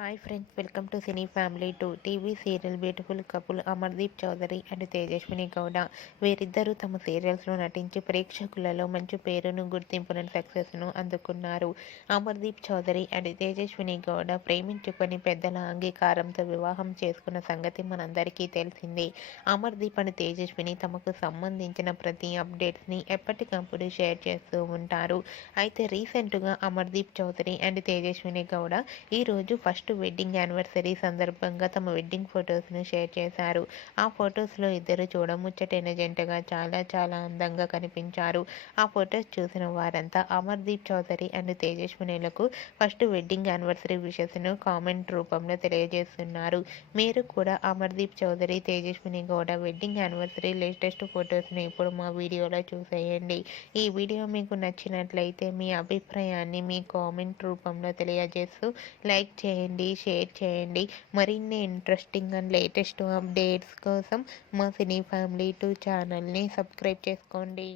Hi friends, welcome to cine family 2 TV serial beautiful couple Amardeep Chowdary and Tejaswini Gowda. వీరిద్దరూ తమ సీరియల్స్లో నటించి ప్రేక్షకులలో మంచి పేరును, గుర్తింపును, సక్సెస్ను అందుకున్నారు. అమర్దీప్ చౌదరి అండ్ తేజస్విని గౌడ ప్రేమించుకొని పెద్దల అంగీకారంతో వివాహం చేసుకున్న సంగతి మనందరికీ తెలిసిందే. అమర్దీప్ అండ్ తేజస్విని తమకు సంబంధించిన ప్రతి అప్డేట్స్ని ఎప్పటికప్పుడు షేర్ చేస్తూ ఉంటారు. అయితే రీసెంట్గా అమర్దీప్ చౌదరి అండ్ తేజస్విని గౌడ ఈరోజు ఫస్ట్ వెడ్డింగ్ యానివర్సరీ సందర్భంగా తమ వెడ్డింగ్ ఫొటోస్ను షేర్ చేశారు. ఆ ఫొటోస్లో ఇద్దరు చూడముచ్చటైన జంటగా చాలా అందంగా కనిపించారు. ఆ ఫొటోస్ చూసిన వారంతా అమర్దీప్ చౌదరి అండ్ తేజస్వినులకు ఫస్ట్ వెడ్డింగ్ యానివర్సరీ విషెస్ను కామెంట్ రూపంలో తెలియజేస్తున్నారు. మీరు కూడా Amardeep Chowdary, Tejaswini Gowda wedding anniversary latest ఫొటోస్ని ఇప్పుడు మా వీడియోలో చూసేయండి. ఈ వీడియో మీకు నచ్చినట్లయితే మీ అభిప్రాయాన్ని మీ కామెంట్ రూపంలో తెలియజేస్తూ లైక్ చేయండి, షేర్ చేయండి. మరిన్ని ఇంట్రెస్టింగ్ అండ్ లేటెస్ట్ అప్డేట్స్ కోసం మా సినీ ఫ్యామిలీ 2 ఛానల్ని సబ్స్క్రైబ్ చేసుకోండి.